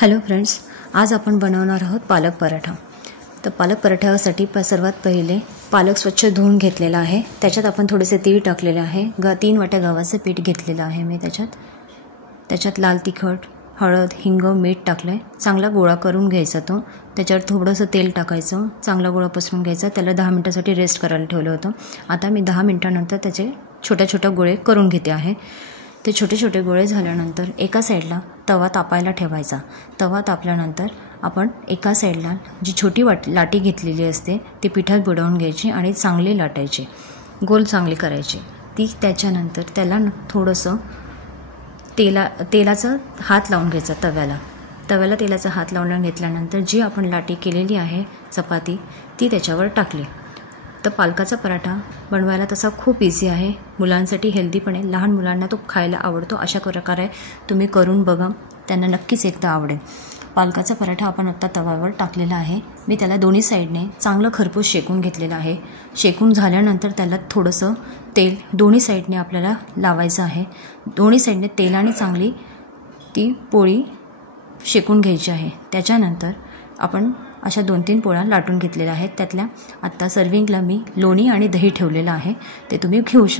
Hello friends, आज आपण बनवणार आहोत पालक पराठा। तर पालक पराठ्यासाठी सर्वात पहिले पालक स्वच्छ धुवून घेतलेला आहे। त्याच्यात आपण थोडेसे तीळ टाकलेले आहे। 3 वाट्या गव्हाचे पीठ घेतलेलं आहे मी। त्याच्यात लाल तिखट, हळद, हिंग, मीठ टाकले। चांगला गोळा करून घ्यायचा तो। त्याच्यावर थोडंसं तेल टाकायचं, चांगला गोळा पसरून घ्यायचा। त्याला 10 मिनिटांसाठी रेस्ट करायला ठेवलं होतं। आता मी 10 मिनिटांनंतर त्याचे छोटे गोळे करून घेते आहे। ते छोटे गोळे झाल्यानंतर एका साईडला तवा तापायला ठेवायचा। तवा तापल्यानंतर आपण एका साईडला जी छोटी लाटी घेतलेली असते ती पिठात बुडवून घ्यायची आणि चांगली लाटायची, गोल चांगली करायची ती। त्याच्यानंतर त्याला थोडंसं तेलाचा हात लावून घ्यायचा तव्याला तेलाचा हात लावून घेतल्यानंतर जी आपण लाटी केलेली आहे चपाती ती त्याच्यावर टाकली। तर पालकाचा पराठा बनवायला तसा खूप इझी आहे, मुलांसाठी हेल्दी पण आहे। लहान मुलांना तो खायला आवडतो। अशा प्रकारे तुम्ही करून बघा, त्यांना नक्कीच एकदा आवडेल। पालकाचा पराठा आपण आता तव्यावर टाकलेला आहे। मी त्याला दोन्ही साईडने चांगलं खरपूस शेकून घेतलेलं आहे। शेकून झाल्यानंतर त्याला थोडंसं तेल दोन्ही साईडने आपल्याला लावायचं आहे। दोन्ही साईडने तेलाने चांगली ती पोळी शेकून घ्यायची आहे। त्याच्यानंतर आपण अशा 2-3 पोळ्या लाटून घेतलेल्या आहेत। त्यातल्या आता सर्विंगला मी लोणी आणि दही ठेवलेलं आहे, ते तुम्ही घेऊ शकता।